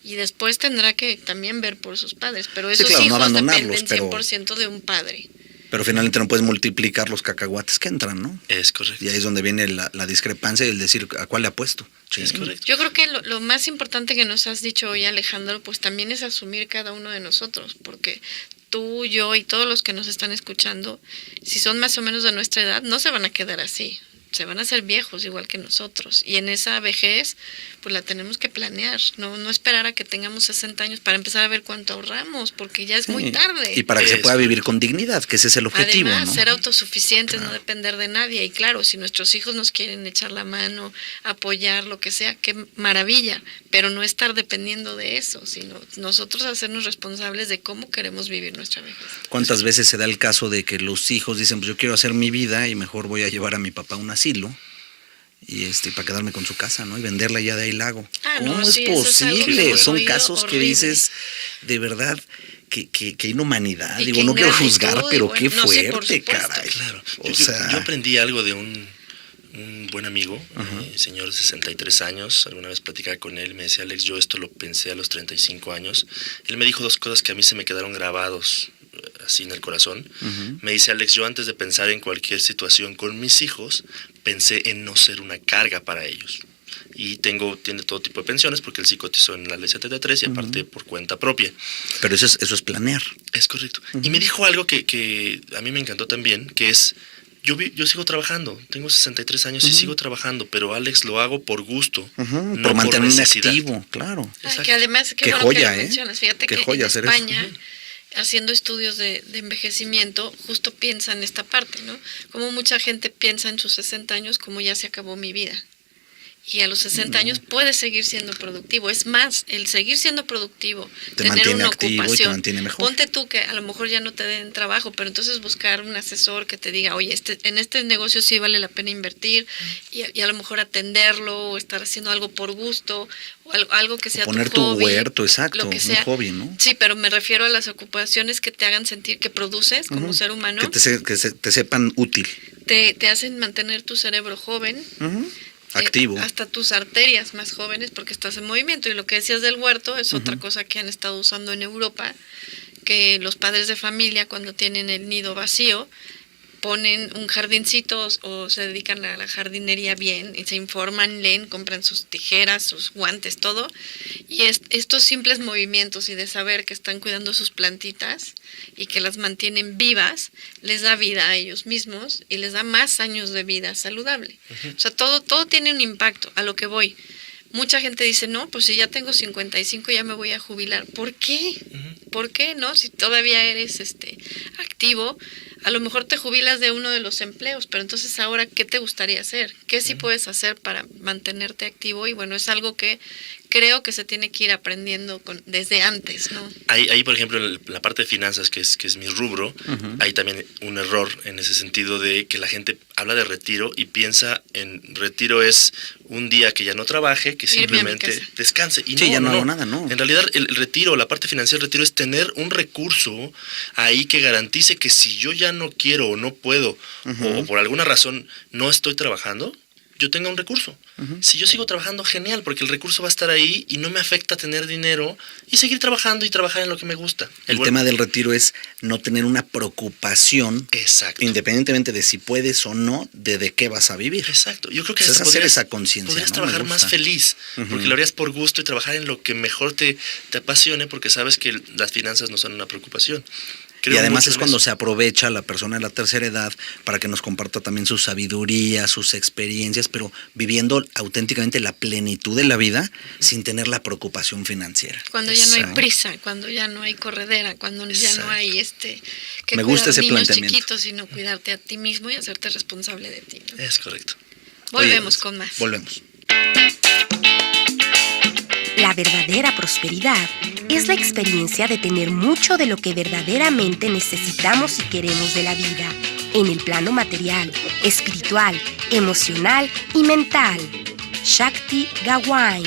Y después tendrá que también ver por sus padres. Pero esos hijos dependen 100% de un padre. Pero finalmente no puedes multiplicar los cacahuates que entran, ¿no? Es correcto. Y ahí es donde viene la discrepancia y el decir a cuál le apuesto. Sí. Es correcto. Yo creo que lo más importante que nos has dicho hoy, Alejandro, pues también es asumir cada uno de nosotros, porque tú, yo y todos los que nos están escuchando, si son más o menos de nuestra edad, no se van a quedar así. Se van a hacer viejos igual que nosotros. Y en esa vejez, pues la tenemos que planear. No esperar a que tengamos 60 años para empezar a ver cuánto ahorramos, porque ya es muy tarde. Y para que se pueda vivir con dignidad, que ese es el objetivo, además, ¿no? ser autosuficientes, no depender de nadie. Y claro, si nuestros hijos nos quieren echar la mano, apoyar, lo que sea, qué maravilla. Pero no estar dependiendo de eso, sino nosotros hacernos responsables de cómo queremos vivir nuestra vejez. ¿Cuántas veces se da el caso de que los hijos dicen, pues yo quiero hacer mi vida y mejor voy a llevar a mi papá a un asilo y para quedarme con su casa, ¿no? Y venderla ya de ahí la hago. ¿Cómo es posible? Son casos que dices, de verdad, que inhumanidad. Digo, no quiero juzgar, pero qué fuerte, caray. Claro. sea, yo aprendí algo de un buen amigo, señor de 63 años. Alguna vez platicaba con él y me decía, Alex, yo esto lo pensé a los 35 años. Él me dijo dos cosas que a mí se me quedaron grabados así en el corazón. Me dice, Alex, yo antes de pensar en cualquier situación con mis hijos, pensé en no ser una carga para ellos. Y tiene todo tipo de pensiones porque él sí cotizó en la ley 73 y aparte por cuenta propia. Pero eso es planear. Es correcto. Y me dijo algo que a mí me encantó también, que es, yo sigo trabajando, tengo 63 años y sigo trabajando, pero Alex, lo hago por gusto, no por mantenerme necesidad. activo, claro. Que además, qué bueno joya, que lo mencionas. Fíjate qué que joya en España, haciendo estudios de envejecimiento, justo piensa en esta parte, ¿no? Como mucha gente piensa en sus 60 años como ya se acabó mi vida. Y a los 60 años puedes seguir siendo productivo. Es más, el seguir siendo productivo, tener una ocupación. Y te mantiene mejor. Ponte tú que a lo mejor ya no te den trabajo, pero entonces buscar un asesor que te diga, oye, en este negocio sí vale la pena invertir, y a lo mejor atenderlo, o estar haciendo algo por gusto, o algo que sea poner tu hobby. Tu huerto, exacto, lo que sea. Un hobby, ¿no? Sí, pero me refiero a las ocupaciones que te hagan sentir que produces como ser humano. Que te sepan útil. Te hacen mantener tu cerebro joven. Activo. Hasta tus arterias más jóvenes porque estás en movimiento. Y lo que decías del huerto es otra cosa que han estado usando en Europa, que los padres de familia cuando tienen el nido vacío ponen un jardincito o se dedican a la jardinería bien y se informan, leen, compran sus tijeras, sus guantes, todo. Y estos simples movimientos y de saber que están cuidando sus plantitas y que las mantienen vivas, les da vida a ellos mismos y les da más años de vida saludable. O sea, todo tiene un impacto. A lo que voy. Mucha gente dice, no, pues si ya tengo 55 ya me voy a jubilar. ¿Por qué? ¿Por qué no? Si todavía eres activo, a lo mejor te jubilas de uno de los empleos, pero entonces ahora, ¿qué te gustaría hacer? ¿Qué sí puedes hacer para mantenerte activo? Y bueno, es algo que creo que se tiene que ir aprendiendo desde antes, ¿no? Ahí, por ejemplo, en la parte de finanzas, que es mi rubro, hay también un error en ese sentido de que la gente habla de retiro y piensa en retiro es un día que ya no trabaje, que simplemente descanse. Y sí, ya no hago nada, ¿no? En realidad, el retiro, la parte financiera del retiro es tener un recurso ahí que garantice que si yo ya no quiero o no puedo, o por alguna razón no estoy trabajando, yo tenga un recurso. Si yo sigo trabajando, genial, porque el recurso va a estar ahí y no me afecta tener dinero y seguir trabajando y trabajar en lo que me gusta. El tema del retiro es no tener una preocupación, exacto, independientemente de si puedes o no, de qué vas a vivir. Exacto. Yo creo que es hacer esa conciencia. Podrías trabajar más feliz, porque lo harías por gusto y trabajar en lo que mejor te apasione, porque sabes que las finanzas no son una preocupación. Y además es cuando se aprovecha la persona de la tercera edad para que nos comparta también su sabiduría, sus experiencias, pero viviendo auténticamente la plenitud de la vida sin tener la preocupación financiera. Cuando ya no hay prisa, cuando ya no hay corredera, cuando ya no hay que me gusta ese niños planteamiento. Chiquitos, sino cuidarte a ti mismo y hacerte responsable de ti, ¿no? Es correcto. Volvemos con más. Volvemos. La verdadera prosperidad es la experiencia de tener mucho de lo que verdaderamente necesitamos y queremos de la vida, en el plano material, espiritual, emocional y mental. Shakti Gawain.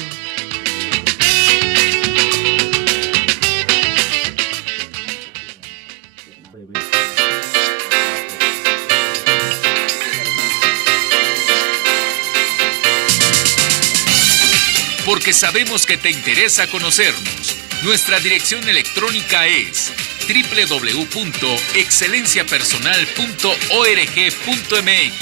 porque sabemos que te interesa conocernos. Nuestra dirección electrónica es www.excelenciapersonal.org.mx.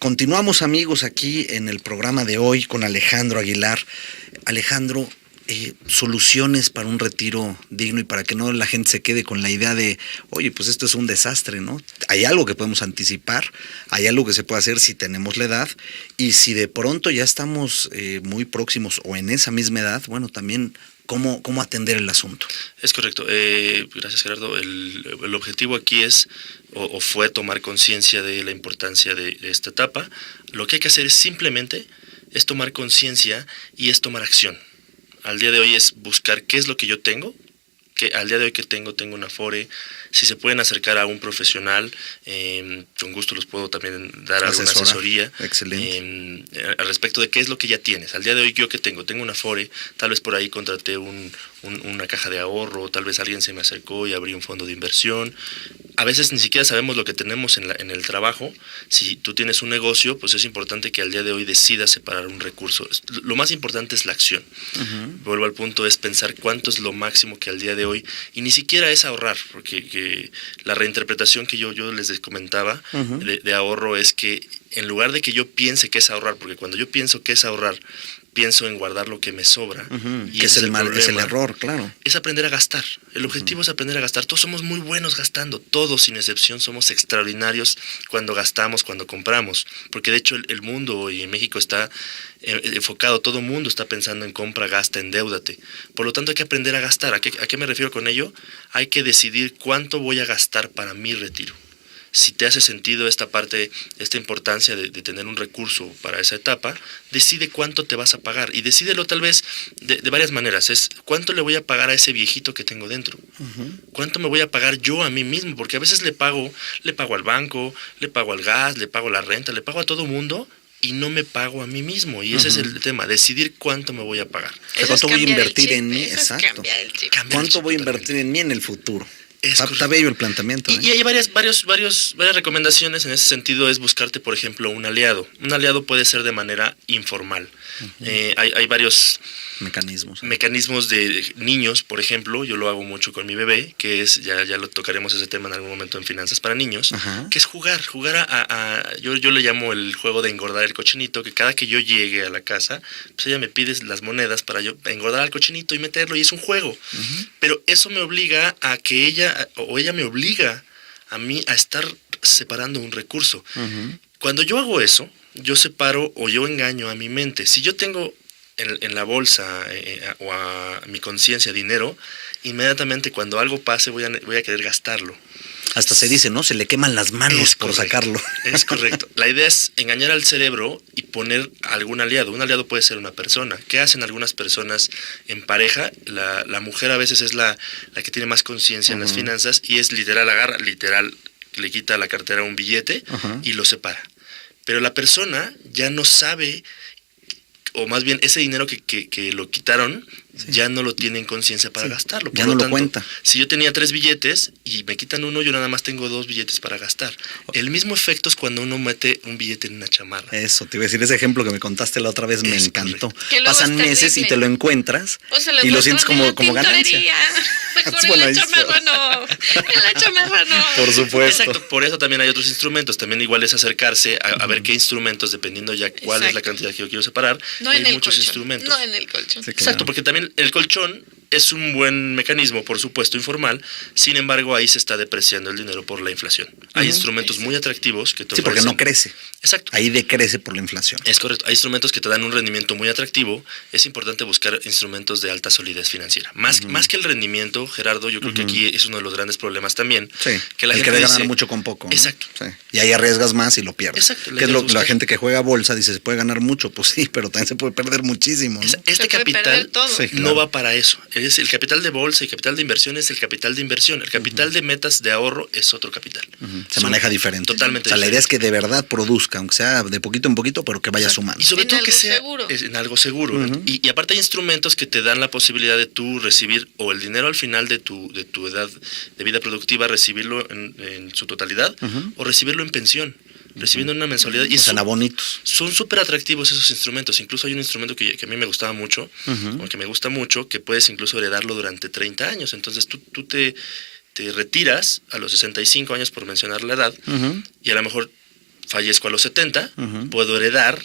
Continuamos, amigos, aquí en el programa de hoy con Alejandro Aguilar. Alejandro, soluciones para un retiro digno y para que no la gente se quede con la idea de, oye, pues esto es un desastre, ¿no? Hay algo que podemos anticipar, hay algo que se puede hacer si tenemos la edad, y si de pronto ya estamos muy próximos o en esa misma edad, bueno, también cómo atender el asunto. Es correcto. Gracias, Gerardo. El objetivo aquí es o fue tomar conciencia de la importancia de esta etapa. Lo que hay que hacer es simplemente tomar conciencia y es tomar acción. Al día de hoy es buscar qué es lo que yo tengo, que al día de hoy que tengo una Afore. Si se pueden acercar a un profesional, con gusto los puedo también dar alguna asesoría. Excelente. Al respecto de qué es lo que ya tienes. Al día de hoy yo que tengo una Afore, tal vez por ahí contraté una caja de ahorro, tal vez alguien se me acercó y abrí un fondo de inversión. A veces ni siquiera sabemos lo que tenemos en el trabajo. Si tú tienes un negocio, pues es importante que al día de hoy decidas separar un recurso. Lo más importante es la acción. Vuelvo al punto, es pensar cuánto es lo máximo que al día de hoy, y ni siquiera es ahorrar, porque la reinterpretación que yo les comentaba de ahorro es que en lugar de que yo piense que es ahorrar, porque cuando yo pienso que es ahorrar, pienso en guardar lo que me sobra. Y que es el error, claro. Es aprender a gastar. El objetivo es aprender a gastar. Todos somos muy buenos gastando. Todos, sin excepción, somos extraordinarios cuando gastamos, cuando compramos. Porque de hecho el mundo y en México está enfocado, todo el mundo está pensando en compra, gasta, endeúdate. Por lo tanto hay que aprender a gastar. ¿A qué me refiero con ello? Hay que decidir cuánto voy a gastar para mi retiro. Si te hace sentido esta parte, esta importancia de tener un recurso para esa etapa, decide cuánto te vas a pagar. Y decídelo tal vez de varias maneras. Es cuánto le voy a pagar a ese viejito que tengo dentro. Cuánto me voy a pagar yo a mí mismo. Porque a veces le pago al banco, le pago al gas, le pago la renta, le pago a todo mundo y no me pago a mí mismo. Y ese es el tema, decidir cuánto me voy a pagar. ¿Cuánto voy a invertir en mí? Exacto. ¿Cuánto voy a invertir en mí en el futuro? Está bello el planteamiento. Y hay varias recomendaciones en ese sentido. Es buscarte, por ejemplo, un aliado. Un aliado puede ser de manera informal. Hay varios mecanismos de niños, por ejemplo. Yo lo hago mucho con mi bebé, que es, ya lo tocaremos ese tema en algún momento en Finanzas para Niños, que es jugar yo le llamo el juego de engordar el cochinito, que cada que yo llegue a la casa, pues ella me pide las monedas para yo engordar al cochinito y meterlo, y es un juego. Pero eso me obliga a que ella me obliga a mí a estar separando un recurso. Cuando yo hago eso, yo separo o yo engaño a mi mente. Si yo tengo en la bolsa o a mi conciencia dinero, inmediatamente cuando algo pase voy a querer gastarlo. Hasta se dice, ¿no? Se le queman las manos por sacarlo. Es correcto. La idea es engañar al cerebro y poner algún aliado. Un aliado puede ser una persona. ¿Qué hacen algunas personas en pareja? La mujer a veces es la que tiene más conciencia en las finanzas, y es literal, le quita a la cartera un billete y lo separa. Pero la persona ya no sabe, o más bien ese dinero que lo quitaron, ya no lo tiene en conciencia para gastarlo. Por ya no lo cuenta. Si yo tenía 3 billetes y me quitan uno, yo nada más tengo 2 billetes para gastar. El mismo efecto es cuando uno mete un billete en una chamarra. Eso, te iba a decir, ese ejemplo que me contaste la otra vez me encantó. Pasan meses y te lo encuentras y lo sientes como ganancia. Mejor en la chamarra no. Por supuesto. Exacto, por eso también hay otros instrumentos. También igual es acercarse a ver qué instrumentos, dependiendo ya cuál es la cantidad que yo quiero separar. No hay en el muchos colchón. instrumentos. No en el colchón. Sí, claro. Exacto, porque también el colchón es un buen mecanismo, por supuesto, informal. Sin embargo, ahí se está depreciando el dinero por la inflación. Hay instrumentos muy atractivos que te ofrecen. Porque no crece. Exacto. Ahí decrece por la inflación. Es correcto. Hay instrumentos que te dan un rendimiento muy atractivo. Es importante buscar instrumentos de alta solidez financiera. Más que el rendimiento, Gerardo, yo creo que aquí es uno de los grandes problemas también. Sí, que la el gente querer dice, ganar mucho con poco, ¿no? Exacto. Sí. Y ahí arriesgas más y lo pierdes. Exacto. Que es la gente que juega bolsa dice, se puede ganar mucho, pues sí, pero también se puede perder muchísimo, ¿no? Este capital sí, claro, no va para eso. Es el capital de bolsa y capital de inversión es el capital de inversión. El capital de metas de ahorro es otro capital. Se maneja diferente. Totalmente diferente. La idea es que de verdad produzca, aunque sea de poquito en poquito, pero que vaya sumando. Y sobre todo que sea seguro. En algo seguro. Y aparte hay instrumentos que te dan la posibilidad de tú recibir o el dinero al final de tu edad de vida productiva, recibirlo en su totalidad o recibirlo en pensión. Recibiendo una mensualidad. Y son bonitos. Son súper atractivos esos instrumentos. Incluso hay un instrumento que a mí me gustaba mucho, o que me gusta mucho, que puedes incluso heredarlo durante 30 años. Entonces tú te retiras a los 65 años, por mencionar la edad, y a lo mejor fallezco a los 70, puedo heredar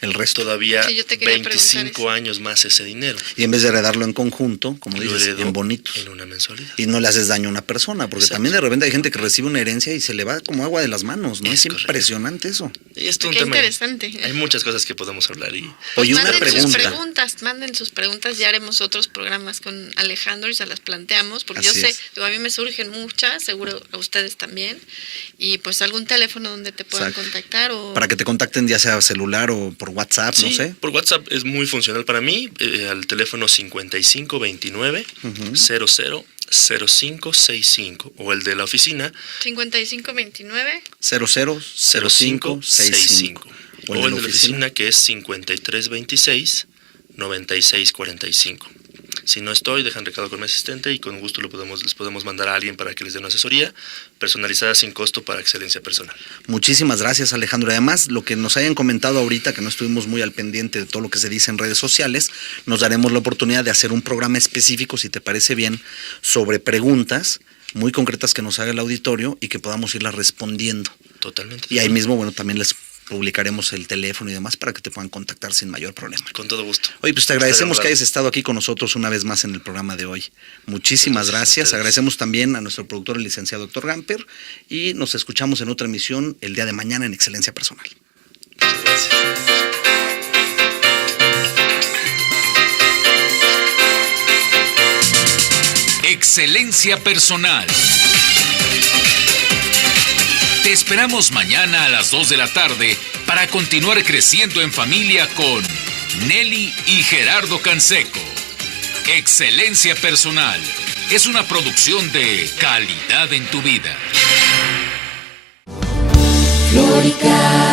el resto. Todavía 25 años más ese dinero. Y en vez de heredarlo en conjunto, como dices, en bonitos. En una mensualidad. Y no le haces daño a una persona, porque también de repente hay gente que recibe una herencia y se le va como agua de las manos, ¿no? Es impresionante eso. Y esto es un tema interesante. Hay muchas cosas que podemos hablar. Oye, una pregunta. Manden sus preguntas, ya haremos otros programas con Alejandro y se las planteamos, porque yo sé, a mí me surgen muchas, seguro a ustedes también, y pues algún teléfono donde te puedan contactar. Para que te contacten ya sea celular o por WhatsApp, no sé. Por WhatsApp es muy funcional para mí, al teléfono 5529 000565 o el de la oficina 5529 000565 o el de la oficina que es 5326 9645. Si no estoy, dejan recado con mi asistente y con gusto les podemos mandar a alguien para que les dé una asesoría personalizada sin costo para excelencia personal. Muchísimas gracias, Alejandro. Además, lo que nos hayan comentado ahorita, que no estuvimos muy al pendiente de todo lo que se dice en redes sociales, nos daremos la oportunidad de hacer un programa específico, si te parece bien, sobre preguntas muy concretas que nos haga el auditorio y que podamos irlas respondiendo. Totalmente. Y ahí mismo, bueno, también les publicaremos el teléfono y demás para que te puedan contactar sin mayor problema. Con todo gusto. Oye, pues te agradecemos que hayas estado aquí con nosotros una vez más en el programa de hoy. Muchísimas gracias. Agradecemos también a nuestro productor, el licenciado Dr. Gamper, y nos escuchamos en otra emisión el día de mañana en Excelencia Personal. Muchas gracias. Excelencia Personal. Te esperamos mañana a las 2 de la tarde para continuar creciendo en familia con Nelly y Gerardo Canseco. Excelencia Personal es una producción de Calidad en tu Vida. Florica.